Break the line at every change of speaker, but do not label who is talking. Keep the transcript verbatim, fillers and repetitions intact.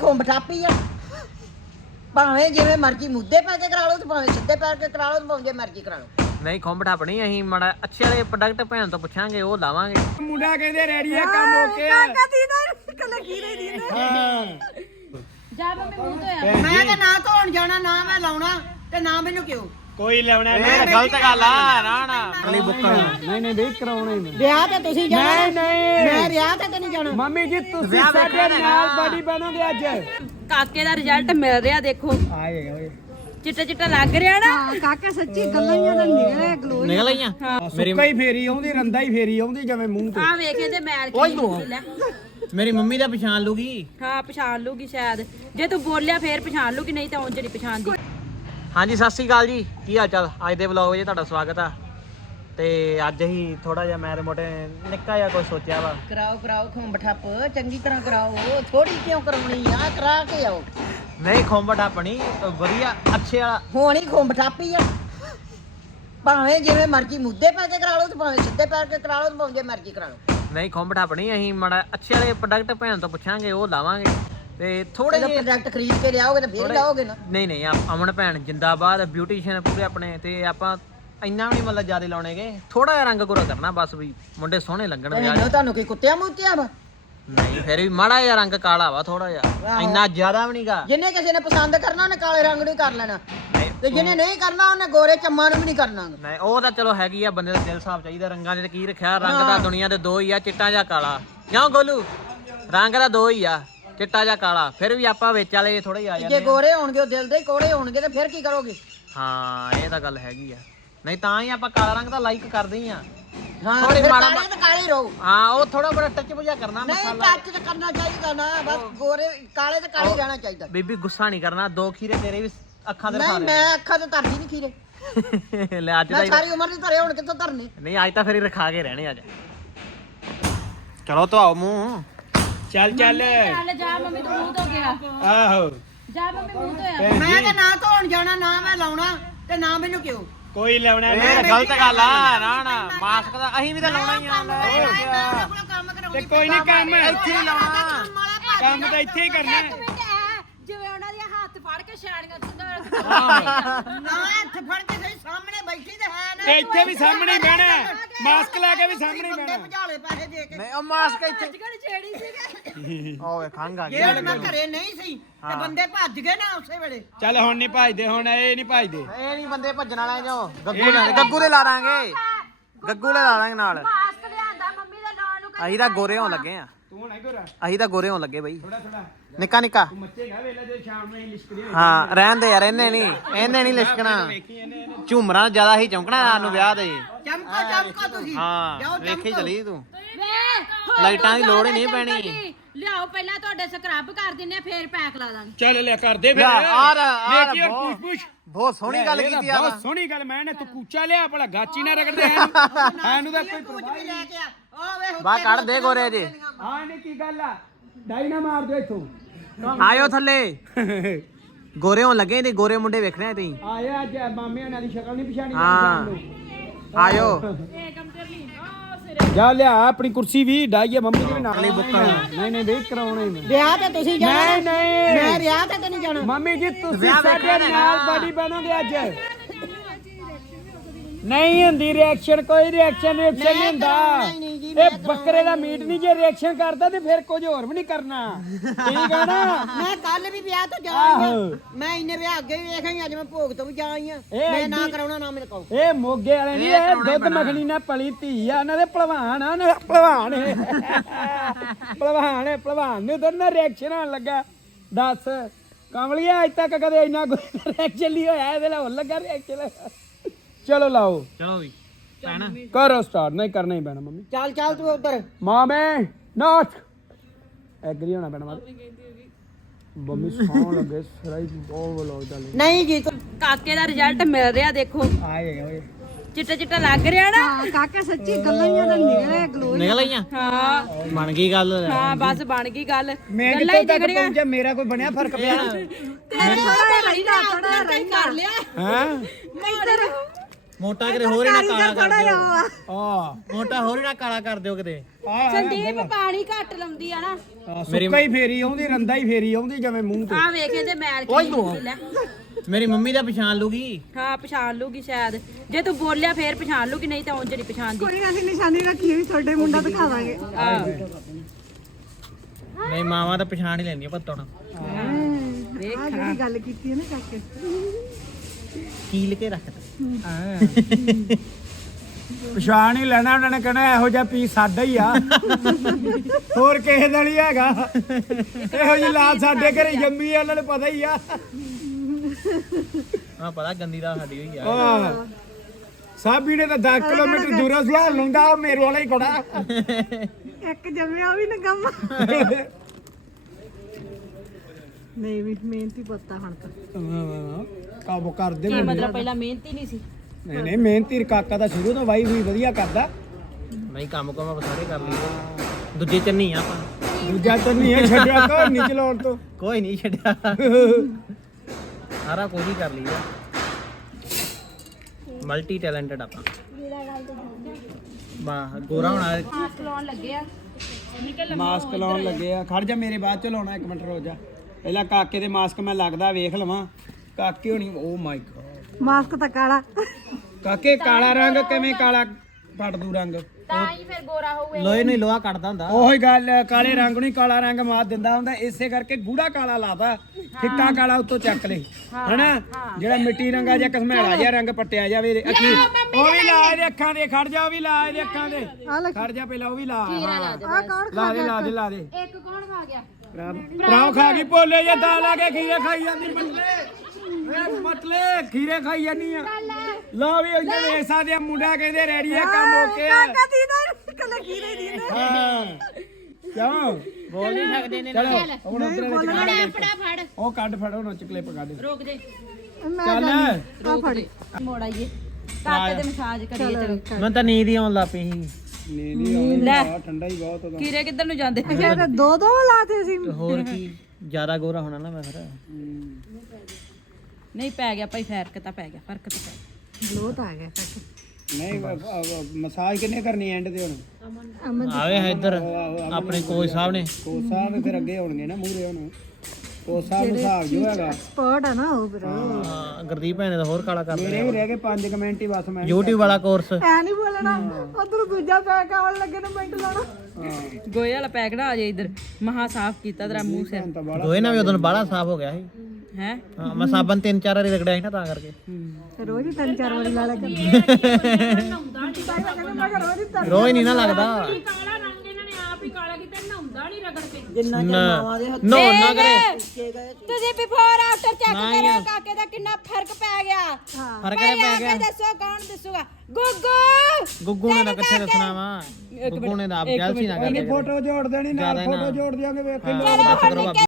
ਖੁੰਬ ਠਾਪੀ ਆ ਭਾਵੇਂ ਜਿਵੇਂ ਮਰਜ਼ੀ ਮੁੱਦੇ ਪਾ ਕੇ ਕਰਾ ਲਓ ਤੇ ਭਾਵੇਂ ਸਿੱਧੇ ਪੈਰ ਕੇ ਕਰਾ ਲਓ ਤੇ ਭਾਵੇਂ ਜੇ ਮਰਜ਼ੀ ਕਰਾ ਲਓ।
ਨਹੀਂ ਖੁੰਬ ਠਾਪਣੀ ਅਸੀਂ ਮਾੜਾ ਅੱਛੇ ਵਾਲੇ ਪ੍ਰੋਡਕਟ ਭੈਣ ਤੋਂ ਪੁੱਛਾਂਗੇ ਉਹ ਲਾਵਾਂਗੇ।
ਮੁੰਡਾ ਕਹਿੰਦੇ ਰੈਡੀ ਆ ਕੰਮ ਓਕੇ ਆ ਕਾਕਾ ਦੀ ਨਾ ਕੱਲੇ ਖੀਰੇ ਦੀ ਹਾਂ
ਜਾ ਮੰਮੀ ਮੂੰਹ ਧੋਇਆ।
ਮੈਂ ਤਾਂ ਨਾ ਧੋਣ ਜਾਣਾ ਨਾ ਮੈਂ ਲਾਉਣਾ ਤੇ ਨਾ ਮੈਨੂੰ ਕਿਉਂ
ਕੋਈ ਲਾਉਣਾ
ਇਹ ਗਲਤ ਗੱਲ ਆ ਨਾ ਨਾ ਅਗਲੀ ਬੁੱਕਾ
ਨਹੀਂ ਨਹੀਂ ਦੇਖ ਕਰਾਉਣਾ ਹੀ
ਵਿਆਹ ਤੇ ਤੁਸੀਂ ਜਾਣਾ
ਨਹੀਂ ਨਹੀਂ
ਮੈਂ ਵਿਆਹ ਤੇ ਨਹੀਂ ਜਾਣਾ।
ਮੰਮੀ ਜੀ ਤੁਸੀਂ ਸਾਡੇ ਨਾਲ ਬੜੀ ਬਣੋਗੇ ਅੱਜ
ਕਾਕੇ ਦਾ ਰਿਜ਼ਲਟ ਮਿਲ ਰਿਹਾ ਦੇਖੋ
ਆਏਗਾ ਓਏ
ਚਿੱਟਾ ਚਿੱਟਾ ਲੱਗ ਰਿਹਾ ਨਾ।
ਕਾਕਾ ਸੱਚੀ ਗੱਲਾਂ ਹੀ ਤਾਂ ਨਿਕਲੇ ਗਲੋ
ਨਿਕਲ ਆਈਆਂ
ਮੇਰੀ ਕਈ ਫੇਰੀ ਆਉਂਦੀ ਰੰਦਾ ਹੀ ਫੇਰੀ ਆਉਂਦੀ ਜਿਵੇਂ ਮੂੰਹ ਤੇ
ਆ ਵੇਖ ਇਹਦੇ ਮੈਲ ਕੀ ਲੈ
ਮੇਰੀ ਮੰਮੀ ਦਾ ਪਛਾਣ ਲੂਗੀ।
ਹਾਂ ਪਛਾਣ ਲੂਗੀ ਸ਼ਾਇਦ ਜੇ ਤੂੰ ਬੋਲਿਆ ਫੇਰ ਪਛਾਣ ਲੂਗੀ ਨਹੀਂ ਤਾਂ ਉਂਝ ਨਹੀਂ ਪਛਾਣਦੀ।
ਹਾਂਜੀ ਸਤਿ ਸ੍ਰੀ ਅਕਾਲ ਜੀ, ਕੀ ਹਾਲ ਚਾਲ? ਅੱਜ ਦੇ ਵਲੌਗ ਵਿੱਚ ਤੁਹਾਡਾ ਸਵਾਗਤ ਆ। ਤੇ ਅੱਜ ਅਸੀਂ ਥੋੜਾ ਜਿਹਾ ਮੈਂ ਰਿਮੋਟ ਨਿੱਕਾ ਜਿਹਾ ਕੁਝ ਸੋਚਿਆ ਵਾ।
ਕਰਾਓ ਕਰਾਓ ਖੁੰਬ ਠੱਪ ਚੰਗੀ ਤਰ੍ਹਾਂ ਕਰਾਓ ਥੋੜੀ ਕਿਉਂ ਕਰਾਉਣੀ ਆ ਕਰਾ ਕੇ ਆਓ।
ਨਹੀਂ ਖੁੰਬ ਠਾਪਣੀ ਵਧੀਆ ਅੱਛੇ ਵਾਲਾ
ਹੁਣ ਹੀ ਖੁੰਬ ਠਾਪੀ ਆ ਭਾਵੇਂ ਜਿਵੇਂ ਮਰਜ਼ੀ ਮੁੱਦੇ ਪਾ ਕੇ ਕਰਾ ਲਓ ਤੇ ਭਾਵੇਂ ਸਿੱਧੇ ਪੈਰ ਕੇ ਕਰਾ ਲਓ ਤੇ ਭਾਵੇਂ ਜੇ ਮਰਜ਼ੀ ਕਰਾ ਲਓ।
ਨਹੀਂ ਖੁੰਬ ਠਾਪਣੀ ਅਸੀਂ ਮਾੜਾ ਅੱਛੇ ਵਾਲੇ ਪ੍ਰੋਡਕਟ ਭੈਣ ਤੋਂ ਪੁੱਛਾਂਗੇ ਉਹ ਲਾਵਾਂਗੇ। ਤੇ ਥੋੜੇ
ਜਦੋਂ
ਜਿਹੇ
ਪ੍ਰੋਡਕਟ ਖਰੀਦ ਕੇ ਲਿਆਓਗੇ ਤਾਂ ਫੇਰ ਲਾਓਗੇ ਨਾ।
ਨਹੀਂ ਨਹੀਂ ਆ- ਅਮਨ ਭੈਣ ਜਿੰਦਾਬਾਦ ਬਿਊਟੀਸ਼ੀਅਨ ਪੂਰੇ ਆਪਣੇ। ਤੇ ਆਪਾਂ ਇੰਨਾ ਵੀ ਨਹੀਂ ਮਤਲਬ ਜ਼ਿਆਦਾ ਲਾਉਣੇਗੇ, ਥੋੜਾ ਜਿਹਾ ਰੰਗ ਗੋਰਾ ਕਰਨਾ ਬਸ ਵੀ ਮੁੰਡੇ ਸੋਹਣੇ ਲੱਗਣ ਵਿਆਹ
ਇਹਨੂੰ ਤੁਹਾਨੂੰ ਕੋਈ ਕੁੱਤਿਆਂ ਮੁੱਤਿਆਂ ਵਾ।
ਨਹੀਂ ਫਿਰ ਵੀ ਮਾੜਾ ਜਿਹਾ ਰੰਗ ਕਾਲਾ ਵਾ ਥੋੜਾ ਜਿਹਾ, ਇੰਨਾ ਜ਼ਿਆਦਾ ਵੀ ਨਹੀਂਗਾ।
ਜਿਹਨੇ ਕਿਸੇ ਨੇ ਪਸੰਦ ਕਰਨਾ ਉਹਨੇ ਕਾਲੇ ਰੰਗ ਨੂੰ ਹੀ ਕਰ ਲੈਣਾ ਤੇ ਜਿਹਨੇ ਨਹੀਂ ਕਰਨਾ ਉਹਨੇ ਗੋਰੇ ਚੰਮਾਂ ਨੂੰ ਵੀ ਨਹੀਂ ਕਰਨਾ।
ਨਹੀਂ ਉਹ ਤਾਂ ਚਲੋ ਹੈਗੀ ਆ, ਬੰਦੇ ਦਾ ਦਿਲ ਸਾਫ ਚਾਹੀਦਾ। ਰੰਗਾਂ ਦੇ ਕੀ ਰੱਖਿਆ, ਰੰਗ ਤਾਂ ਦੁਨੀਆ ਦੇ ਦੋ ਹੀ ਆ, ਚਿੱਟਾ ਜਾਂ ਕਾਲਾ। ਕਿਉਂ ਗੋਲੂ? ਰੰਗ ਦਾ ਦੋ ਹੀ ਆ, ਚਿੱਟਾ ਜਾਂ ਕਾਲਾ। ਫਿਰ ਵੀ ਆਪਾਂ ਵਿੱਚ ਵਾਲੇ ਥੋੜੇ ਹੀ ਆ
ਜੇ
ਜਾਂਦੇ।
ਗੋਰੇ ਹੋਣਗੇ ਉਹ ਦਿਲ ਦੇ ਹੀ ਕੋੜੇ ਹੋਣਗੇ ਤੇ ਫਿਰ ਕੀ ਕਰੋਗੇ?
ਹਾਂ ਇਹ ਤਾਂ ਗੱਲ ਹੈਗੀ ਆ। ਨਹੀਂ ਤਾਂ ਹੀ ਆਪਾਂ ਕਾਲਾ ਰੰਗ ਤਾਂ ਲਾਈਕ ਕਰਦੇ ਹੀ ਆ।
ਹਾਂ
ਥੋੜੀ
ਫਿਰ
ਮਾੜਾ
ਕਾਲੇ ਤੇ ਕਾਲੇ ਹੀ ਰਹੋ।
ਹਾਂ ਉਹ ਥੋੜਾ ਬੜਾ ਟੱਚ ਪੁਜਾ ਕਰਨਾ
ਨਹੀਂ
ਮਸਾਲਾ।
ਟੱਚ ਤੇ ਕਰਨਾ ਚਾਹੀਦਾ ਨਾ, ਬਸ ਗੋਰੇ ਕਾਲੇ ਤੇ ਕਾਲੇ ਜਾਣਾ ਚਾਹੀਦਾ।
ਬੀਬੀ ਗੁੱਸਾ ਨਹੀਂ ਕਰਨਾ, ਦੋ ਖੀਰੇ ਤੇਰੇ ਵੀ ਅੱਖਾਂ ਦੇ
ਨਹੀਂ
ਰਖਾ
ਮੈਂ ਅੱਖਾਂ ਤੇ ਧਰਦੀ ਨਹੀਂ ਖੀਰੇ,
ਦੇ। ਲੈ ਅੱਜ
ਮੈਂ
ਤਾਂ
ਸਾਰੀ ਉਮਰ ਨਹੀਂ ਧਰੇ, ਹੁਣ ਕਿੱਥੋਂ ਧਰਨੇ।
ਨਹੀਂ ਅੱਜ ਤਾਂ ਫਿਰ ਹੀ ਰਖਾ ਕੇ ਰਹਿਣੇ ਅੱਜ। ਚਲੋ ਧਵਾਓ ਮੂੰਹ।
ਚੱਲ ਚੱਲ
ਚੱਲ ਜਾ ਮੰਮੀ ਤੂੰ ਮੂੰਹ ਧੋ ਗਿਆ।
ਆਹੋ
ਜਾ ਮੰਮੀ ਮੂੰਹ ਧੋਇਆ।
ਮੈਂ ਤਾਂ ਨਾ ਧੋਣ ਜਾਣਾ ਨਾ ਮੈਂ ਲਾਉਣਾ ਤੇ ਨਾ ਮੈਨੂੰ ਕਿਉਂ।
ਕੋਈ ਲਾਉਣਾ
ਇਹ ਗਲਤ ਗੱਲ ਆ ਨਾ ਨਾ। ਮਾਸਕ ਦਾ ਅਸੀਂ ਵੀ ਤਾਂ ਲਾਉਣਾ ਹੀ ਆ।
ਕੰਮ ਕਰਾਉਣੀ
ਤੇ ਕੋਈ ਨਹੀਂ ਕੰਮ
ਇੱਥੇ ਹੀ ਲਾਉਣਾ
ਕੰਮ ਤਾਂ ਇੱਥੇ ਹੀ ਕਰਨਾ
ਜਿਵੇਂ ਉਹਨਾਂ ਦੀਆਂ ਹੱਥ ਫੜ ਕੇ ਛਾਣੀਆਂ
ਨਾ ਹੱਥ ਫੜ ਕੇ ਸਹੀ ਸਾਹਮਣੇ ਬੈਠੀ ਤੇ ਹੈ ਨਾ।
ਤੇ ਇੱਥੇ ਵੀ ਸਾਹਮਣੇ ਹੀ ਬਹਿਣਾ, ਮਾਸਕ ਲਾ ਕੇ ਵੀ ਸਾਹਮਣੇ ਹੀ ਬਹਿਣਾ।
ਭਜਾਲੇ ਪੈਸੇ ਦੇ ਕੇ
ਨਹੀਂ ਉਹ ਮਾਸਕ ਇੱਥੇ
ਅੱਜਕੱਲ ਛੇੜੀ ਸੀ।
ਓਏ ਖੰਗ ਆ
ਜੇ
ਗਈ।
ਮੈਂ ਘਰੇ ਨਹੀਂ ਸੀ ਤੇ ਬੰਦੇ ਭੱਜ ਗਏ ਨਾ ਉਸੇ ਵੇਲੇ।
ਚੱਲ ਹੁਣ ਨਹੀਂ ਭਜਦੇ, ਹੁਣ ਇਹ ਨਹੀਂ ਭਜਦੇ।
ਇਹ ਨਹੀਂ ਬੰਦੇ ਭੱਜਣ ਵਾਲੇ ਜੋ ਗੱਗੂ ਦੇ ਗੱਗੂ ਦੇ ਲਾ ਦਾਂਗੇ, ਗੱਗੂ ਦੇ ਲਾ ਦਾਂਗੇ ਨਾਲ।
ਮਾਸਕ ਲਿਆਂਦਾ ਮੰਮੀ ਦੇ ਨਾਂ ਨੂੰ।
ਅਸੀਂ ਤਾਂ ਗੋਰੇ ਹੋਣ ਲੱਗੇ ਆ,
ਤੂੰ ਨਾ ਗੋਰਾ
ਅਸੀਂ ਤਾਂ ਗੋਰੇ ਹੋਣ ਲੱਗੇ ਬਈ।
ਥੋੜਾ ਥੋੜਾ
ਨਿੱਕਾ ਨਿੱਕਾ
ਮੱਚੇਗਾ ਵੇਲੇ ਤੇ ਸ਼ਾਮ ਨੂੰ ਹੀ ਲਿਸ਼ਕਦੇ ਹੋਏ।
ਹਾਂ ਰਹਿਣ ਦੇ ਯਾਰ, ਇਹਨੇ ਨਹੀਂ ਇਹਨੇ ਨਹੀਂ ਲਿਸ਼ਕਣਾ। ਝੂਮਰਾਂ ਜ਼ਿਆਦਾ ਹੀ ਚੌਂਕਣਾ ਸਾਨੂੰ ਵਿਆਹ ਦੇ।
ਚਮਕੋ ਚਮਕੋ ਤੁਸੀਂ
ਹਾਂ ਵੇਖੀ ਚਲੀ ਤੂੰ।
ਵੇ
ਲਾਈਟਾਂ ਦੀ ਲੋੜ ਹੀ ਨਹੀਂ ਪੈਣੀ।
ਲਿਆਓ ਪਹਿਲਾਂ ਤੁਹਾਡੇ ਸਕਰਬ ਕਰ ਦਿੰਨੇ ਆ ਫੇਰ ਪੈਕ ਲਾ ਦਾਂਗੇ।
ਚੱਲ ਲੈ ਕਰਦੇ ਫਿਰ
ਲੈ, ਆਰ- ਆਰ
ਵੇਖੀ ਔਰ
ਬਹੁਤ-
ਪੁੱਛ ਪੁੱਛ
ਬਹੁਤ ਸੋਹਣੀ ਗੱਲ ਕੀਤੀ ਆ।
ਬਹੁਤ ਸੋਹਣੀ ਗੱਲ। ਮੈਂ ਨੇ ਤੂੰ ਕੂਚਾ ਲਿਆ ਭਲਾ ਗਾਚੀ ਨਾ ਰਗੜਦੇ ਐ ਐਨੂੰ ਦਾ ਕੋਈ
ਕੁਝ ਵੀ ਲੈ ਕੇ ਆ ਆ ਵੇ
ਬਾ ਕੱਢ ਦੇ ਗੋਰੇ ਜੀ।
ਹਾਂ ਨਹੀਂ ਕੀ ਗੱਲ ਆ, ਡਾਈ ਨਾ ਮਾਰ ਦਿਓ ਇੱਥੋਂ।
ਆਇਓ ਥੱਲੇ, ਗੋਰੇ ਹੋਣ ਲੱਗੇ ਤੇ ਗੋਰੇ ਮੁੰਡੇ ਵੇਖਣੇ ਆ ਤੁਸੀਂ।
ਆਏ ਅੱਜ ਮਾਮੇ ਉਹਨਾਂ ਦੀ ਸ਼ਕਲ ਨਹੀਂ ਪਛਾਣੀ
ਹਾਂ ਆਇਓ।
ਜਾ ਲਿਆ ਆਪਣੀ ਕੁਰਸੀ ਵੀ ਡਾਈਏ ਮੰਮੀ ਦੇ ਨਾਲ। ਨਹੀਂ ਨਹੀਂ ਦੇਖ ਕਰਾਉਣਾ ਹੀ
ਵਿਆਹ ਤੇ ਤੁਸੀਂ ਜਾਣਾ।
ਨਹੀਂ ਨਹੀਂ
ਮੈਂ ਵਿਆਹ ਤੇ ਨਹੀਂ ਜਾਣਾ।
ਮੰਮੀ ਜੀ ਤੁਸੀਂ ਸਾਡੇ ਨਾਲ ਬੜੀ ਬਣੋਗੇ ਅੱਜ। ਨਹੀਂ ਹੁੰਦੀ ਰਿਐਕਸ਼ਨ, ਕੋਈ ਰਿਐਕਸ਼ਨ ਰਿਐਕਸ਼ਨ ਨਹੀਂ ਹੁੰਦਾ। ਇਹ ਬੱਕਰੇ ਦਾ ਮੀਟ ਨਹੀਂ, ਜੇ ਰਿਐਕਸ਼ਨ ਕਰਦਾ ਤੇ ਫਿਰ ਕੁਝ ਹੋਰ ਵੀ ਨਹੀਂ ਕਰਨਾ, ਠੀਕ ਹੈ ਨਾ।
ਮੈਂ ਕੱਲ ਵੀ ਵਿਆਹ ਤੋਂ ਜਾ ਆਈ ਆ। ਮੈਂ ਇੰਨੇ ਵਿਆਹ ਅੱਗੇ ਵੀ ਵੇਖ ਆਈ, ਅੱਜ ਮੈਂ ਭੋਗ ਤੋਂ ਵੀ ਜਾ ਆਈ ਆ। ਮੈਂ ਨਾ ਕਰਾਉਣਾ ਨਾ ਮੇਰੇ ਕੋਲ।
ਇਹ ਮੋਗੇ ਵਾਲੇ ਨਹੀਂ, ਇਹ ਦੁੱਧ ਮੱਖਣੀ ਨਾਲ ਪਲੀ ਧੀ ਆ, ਉਹਨਾਂ ਦੇ ਭਲਵਾਨ ਆ, ਉਹਨਾਂ ਦੇ ਭਲਵਾਨ ਭਲਵਾਨ ਭਲਵਾਨ ਨੂੰ ਤਾਂ ਨਾ ਰਿਐਕਸ਼ਨ ਆਣ ਲੱਗਾ। ਦੱਸ ਕਮਲੀਆ ਅੱਜ ਤੱਕ ਕਦੇ ਇੰਨਾ ਰਿਐਕਸ਼ਨ ਨਹੀਂ ਹੋਇਆ, ਇਹਦੇ ਨਾਲ ਲੱਗਾ ਰਿਐਕਸ਼ਨ। ਚਲੋ ਲਾਓ
ਚਲੋ ਵੀ ਪੈਣਾ
ਕਰੋ ਸਟਾਰਟ। ਨਹੀਂ ਕਰਨਾ ਹੀ ਪੈਣਾ ਮੰਮੀ।
ਚੱਲ ਚੱਲ ਤੂੰ ਉਧਰ।
ਮਾਮੇ ਨਾਟ ਐਗਰੀ ਹੋਣਾ ਪੈਣਾ ਮਾਮੀ। ਮੰਮੀ ਸੌਣ ਲੱਗੇ ਸਰਾਈ ਬਹੁਤ ਬੋਲੋ ਚੱਲ।
ਨਹੀਂ ਜੀ ਤੂੰ
ਕਾਕੇ ਦਾ ਰਿਜ਼ਲਟ ਮਿਲ ਰਿਹਾ ਦੇਖੋ।
ਆਏਗਾ ਓਏ
ਚਿੱਟਾ ਚਿੱਟਾ ਲੱਗ ਰਿਹਾ ਨਾ।
ਕਾਕਾ ਸੱਚੀ ਗੱਲਾਂ ਹੀ ਤਾਂ ਨਿਕਲੇ ਗਲੋ
ਨਿਕਲ ਆਈਆਂ।
ਹਾਂ
ਬਣ ਗਈ ਗੱਲ।
ਹਾਂ ਬਸ ਬਣ ਗਈ ਗੱਲ।
ਮੈਂ
ਗੱਲਾਂ ਹੀ
ਕਿੱਥੇ ਤੱਕ
ਦਿਖੜੀਆਂ।
ਪਹੁੰਚਿਆ, ਮੇਰਾ ਕੋਈ ਬਣਿਆ ਫਰਕ ਪਿਆ
ਤੇਰੇ ਥੋੜਾ ਰਹਿੰਦਾ ਥੋੜਾ ਰਹਿੰਦਾ ਕਰ ਲਿਆ।
ਹਾਂ
ਇੱਧਰ
ਮੋਟਾ ਕਿਤੇ ਹੋਰ ਹੀ ਨਾ ਕਾਲਾ ਕਰ ਦਿਓ
ਆ
ਮੋਟਾ ਹੋਰ ਹੀ ਨਾ ਕਾਲਾ ਕਰ ਦਿਓ ਕਿਤੇ
ਸੰਦੀਪ ਪਾਣੀ ਘੱਟ ਲਾਉਂਦੀ ਆ ਨਾ
ਸੁੱਕਾ ਹੀ ਫੇਰੀ ਆਉਂਦੀ ਰੰਦਾ ਹੀ ਫੇਰੀ ਆਉਂਦੀ ਜਿਵੇਂ ਮੂੰਹ ਤੇ
ਆ ਵੇਖੇ ਤੇ ਮੈਲ ਕੀ ਲੈ
ਮੇਰੀ ਮੰਮੀ ਦਾ ਪਛਾਣ ਲੂਗੀ
ਹਾਂ ਪਛਾਣ ਲੂਗੀ ਸ਼ਾਇਦ ਜੇ ਤੂੰ ਬੋਲਿਆ ਫੇਰ ਪਛਾਣ ਲੂਗੀ ਨਹੀਂ ਤਾਂ ਉਂਝ ਨਹੀਂ ਪਛਾਣਦੀ
ਕੋਈ ਅਸੀਂ ਨਿਸ਼ਾਨੀ ਰੱਖੀ ਹੋਈ ਤੁਹਾਡੇ ਮੁੰਡਾ ਦਿਖਾਵਾਂਗੇ
ਆਹ
ਨਹੀਂ ਮਾਵਾਂ ਤਾਂ ਪਛਾਣ ਹੀ ਲੈਂਦੀਆਂ ਪੱਤੋਂ
ਆ ਜਿਹੜੀ ਗੱਲ ਕੀਤੀ ਹੈ ਨਾ ਕਾਕੇ
ਕੀਲ ਕੇ ਰੱਖਦਾ
ਪਛਾਣ ਹੀ ਲੈਣਾ ਉਹਨਾਂ ਨੇ ਕਹਿਣਾ ਇਹੋ ਜਿਹਾ ਪੀਸ ਸਾਡਾ ਹੀ ਆ ਹੋਰ ਕਿਸੇ ਦਾ ਨਹੀਂ ਹੈਗਾ ਇਹੋ ਜਿਹੀ ਲਾਲ ਸਾਡੇ ਘਰੇ ਜੰਮੀ ਆ ਉਹਨਾਂ ਨੂੰ ਪਤਾ ਹੀ ਆ
ਹਾਂ ਪਤਾ ਗੰਦੀ ਦਾ ਸਾਡੀ ਹੋਈ ਆ
ਹਾਂ ਸਾਬੀ ਨੇ ਤਾਂ ਦਸ ਕਿਲੋਮੀਟਰ ਦੂਰੋਂ ਸਵਾਲ ਲੁੰਦਾ ਉਹ ਮੇਰੇ ਵਾਲਾ ਹੀ ਕੋੜਾ
ਇੱਕ ਜੰਮਿਆ ਉਹ ਵੀ ਨਾ ਕੰਮ ਨਹੀਂ ਵੀ ਮਿਹਨਤੀ ਪੁੱਤਾ ਹੁਣ ਤਾਂ
ਕਾਬੂ ਕਰਦੇ
ਕੀ ਮਤਲਬ ਪਹਿਲਾਂ ਮਿਹਨਤੀ ਨਹੀਂ ਸੀ
ਨਹੀਂ ਨਹੀਂ ਮਿਹਨਤੀ ਕਾਕਾ ਤਾਂ ਸ਼ੁਰੂ ਤੋਂ ਵਾਈ ਹੋਈ ਵਧੀਆ ਕਰਦਾ
ਨਹੀਂ ਕੰਮ ਕੰਮ ਸਾਰੇ ਕਰ ਲਈ ਦੂਜੇ ਚੰਨੀ ਆ ਆਪਾਂ
ਦੂਜਾ ਤਾਂ ਨਹੀਂ ਹੈ ਛੱਡਿਆ ਕੋਈ ਨਹੀਂ ਚਲਾਉਣ ਤੋਂ
ਕੋਈ ਨਹੀਂ ਛੱਡਿਆ ਸਾਰਾ ਕੁਝ ਹੀ ਕਰ ਲਈਦਾ ਮਲਟੀ ਟੈਲੈਂਟਡ ਆਪਾਂ ਵਾਹ ਗੋਰਾ ਹੋਣਾ
ਮਾਸਕ ਲਾਉਣ ਲੱਗੇ ਆ
ਮਾਸਕ ਲਾਉਣ ਲੱਗੇ ਆ ਖੜ ਜਾ ਮੇਰੇ ਬਾਅਦ ਚ ਲਾਉਣਾ ਇੱਕ ਮਿੰਟ ਰੁਕ ਜਾ ਪਹਿਲਾਂ ਕਾਕੇ ਦੇ ਮਾਸਕ ਮੈਂ ਲੱਗਦਾ ਵੇਖ ਲਵਾਂ ਕਾਕੇ ਹੋਣੀ ਓ ਮਾਈ ਗॉड
ਮਾਸਕ ਤਾਂ ਕਾਲਾ
ਕਾਕੇ ਕਾਲਾ ਰੰਗ ਕਿਵੇਂ ਕਾਲਾ ਪੜ ਦੂ ਰੰਗ
ਤਾਂ ਹੀ ਫਿਰ ਗੋਰਾ ਹੋਊ
ਲੋਹੇ ਨੂੰ ਹੀ ਲੋਹਾ ਕੱਢਦਾ ਹੁੰਦਾ
ਉਹੀ ਗੱਲ ਕਾਲੇ ਰੰਗ ਨੂੰ ਹੀ ਕਾਲਾ ਰੰਗ ਮਾਰ ਦਿੰਦਾ ਹੁੰਦਾ ਇਸੇ ਕਰਕੇ ਗੂੜਾ ਕਾਲਾ ਲਾਦਾ ਫਿੱਕਾ ਕਾਲਾ ਉੱਤੋਂ ਚੱਕ ਲੈ ਹਨਾ ਜਿਹੜਾ ਮਿੱਟੀ ਰੰਗਾ ਜਾਂ ਕਸਮੈਲਾ ਜਿਹਾ ਰੰਗ ਪੱਟਿਆ ਜਾਵੇ ਇਹਦੇ ਅੱਖੀ ਉਹ ਵੀ ਲਾ ਇਹਦੇ ਅੱਖਾਂ ਦੇ ਖੜ ਜਾ ਉਹ ਵੀ ਲਾ ਇਹਦੇ ਅੱਖਾਂ ਦੇ ਖੜ ਜਾ ਪਹਿਲਾਂ ਉਹ ਵੀ ਲਾ ਹਾਂ।
ਆ ਕੌਣ
ਲਾ ਦੇ ਲਾ ਦੇ ਲਾ ਦੇ
ਇੱਕ ਕੌਣ ਖਾ ਗਿਆ
ਭਰਾਓ ਖਾ ਗਈ ਭੋਲੇ ਜੇ ਦਾਲ ਆ ਕੇ ਖੀਰੇ ਖਾਈ ਜਾਂਦੀ ਮਟਲੇ ਏ ਮਟਲੇ ਖੀਰੇ ਖਾਈ ਜਾਂਦੀ ਆ ਲਓ ਵੀ ਇਹਦੇ ਵੇਸਾ ਦੇ ਮੁੰਡਾ ਕਹਿੰਦੇ ਰੈਡੀ ਆ ਕੰਮ ਓਕੇ ਆ
ਕਾਕਾ ਦੀ ਨਾ ਕੱਲੇ ਖੀਰੇ ਦੀ ਨਾ
ਹਾਂ ਕਿਉਂ
ਬੋਲ ਨਹੀਂ ਸਕਦੇ ਨੇ
ਚਲੋ ਹੁਣ ਉਧਰ
ਫੜਾ ਫੜ
ਉਹ ਕੱਢ ਫੜੋ ਨਾ ਚਕਲੇ ਪਕਾ ਦੇ
ਰੁਕ ਜੇ
ਮੈਂ
ਚੱਲ
ਆ ਫੜੀ
ਮੋੜ ਆਈਏ ਕਾਕੇ ਦੇ ਮਸਾਜ ਕਰੀਏ ਚਲੋ
ਮੈਂ ਤਾਂ ਨੀਂਦ ਹੀ ਆਉਣ ਲੱਗ ਪਈ ਸੀ
ਨੀਂਦੀ ਆਉਂਦੀ ਠੰਡਾ ਹੀ ਬਹੁਤ ਉਹਦਾ
ਕੀਰੇ ਕਿੱਧਰ ਨੂੰ ਜਾਂਦੇ
ਅੱਛਾ ਤਾਂ ਦੋ ਦੋ ਲਾਤੇ ਸੀ
ਤੇ ਹੋਰ ਕੀ ਜ਼ਿਆਦਾ ਗੋਰਾ ਹੋਣਾ ਨਾ ਮੈਂ ਫਿਰ
ਨਹੀਂ ਪੈ ਗਿਆ ਭਾਈ ਫਰਕ ਤਾਂ ਪੈ ਗਿਆ ਫਰਕ ਤਾਂ ਪੈ ਗਿਆ
ਲੋਟ ਆ ਗਿਆ ਕਾਕੇ
ਨਹੀਂ ਮਸਾਜ ਕਿੰਨੇ ਕਰਨੀ ਐਂਡ ਤੇ ਹੁਣ
ਆਵੇ ਇੱਧਰ ਆਪਣੇ ਕੋਚ ਸਾਹਿਬ ਨੇ
ਕੋਚ ਸਾਹਿਬ ਫਿਰ ਅੱਗੇ ਹੋਣਗੇ ਨਾ ਮੂਹਰੇ ਹੁਣ ਕੋਚ ਸਾਹਿਬ ਨੂੰ ਹਿਸਾਬ ਜੋ ਹੈਗਾ
ਐਕਸਪਰਟ ਆ ਨਾ ਉਹ ਵੀਰ
ਹਾਂ ਗੁਰਦੀਪ ਭੈਣੇ ਦਾ ਹੋਰ ਕਾਲਾ ਕਰ
ਮੇਰੇ ਵੀ ਰਹਿ ਗਏ ਪੰਜ ਕੁ ਮਿੰਟ ਹੀ ਬਸ ਮੈਂ
YouTube ਵਾਲਾ ਕੋਰਸ
ਐ ਨਹੀਂ ਬੋਲਣਾ ਉਧਰ ਦੂਜਾ ਪੈਕ ਆਉਣ ਲੱਗੇ ਨਾ ਮਿੰਟ ਲਾਉਣਾ
ਹਾਂ
ਗੋਏ ਵਾਲਾ ਪੈਕ ਨਾ ਆ ਜੇ ਇੱਧਰ ਮਹਾ ਸਾਫ ਕੀਤਾ ਤੇਰਾ ਮੂੰਹ ਸਿਰ
ਤਾਂ ਬਾਲਾ
ਦੋਏ ਨਾ ਵੀ ਉਦੋਂ ਬਾਹਲਾ ਸਾਫ਼ ਹੋ ਗਿਆ ਸੀ
ਹੈ
ਹਾਂ ਮੈਂ ਸਾਬਣ ਤਿੰਨ ਚਾਰ ਵਾਰੀ ਰਗੜਿਆ ਸੀ ਨਾ ਤਾਂ ਕਰਕੇ
ਰੋਜ਼ ਹੀ ਤਿੰਨ ਚਾਰ ਵਾਰੀ ਲਾ ਲਿਆ ਕਰ
ਰੋਜ਼ ਨਹੀਂ ਨਾ ਲੱਗਦਾ
ਕਾਲਾ ਰੰਗ ਇਹਨਾਂ ਨੇ ਆਪ ਹੀ ਕਾਲਾ ਕੀਤਾ ਨਹਾਉਂਦਾ ਨਹੀਂ ਰਗੜ ਕੇ
ਜਿੰਨਾ
ਨਾ
ਮਾਵਾਂ ਦੇ ਹੱਥ
ਨੋ ਨਾ ਕਰੇ
ਤੁਸੀਂ ਬਿਫੋਰ ਆਫਟਰ ਚੈੱਕ ਕਰੋ ਕਾਕੇ ਦਾ ਕਿੰਨਾ ਫਰਕ ਪੈ ਗਿਆ
ਫਰਕ ਪੈ ਗਿਆ
ਦੱਸੋ ਕੌਣ ਦੱਸੂਗਾ ਗੁੱਗੂ
ਗੁੱਗੂ ਨੇ ਤਾਂ ਕਿੱਥੇ ਦੱਸਣਾ ਵਾ ਗੁੱਗੂ ਨੇ ਤਾਂ ਆਪ ਜਲਸੀ ਨਾ ਕਰਦੇ
ਫੋਟੋ ਜੋੜ ਦੇਣੀ ਨਾਲ ਫੋਟੋ ਜੋੜ ਦਿਆਂਗੇ ਵੇਖ
ਬਸ ਕਰੋ ਬਾਬੀ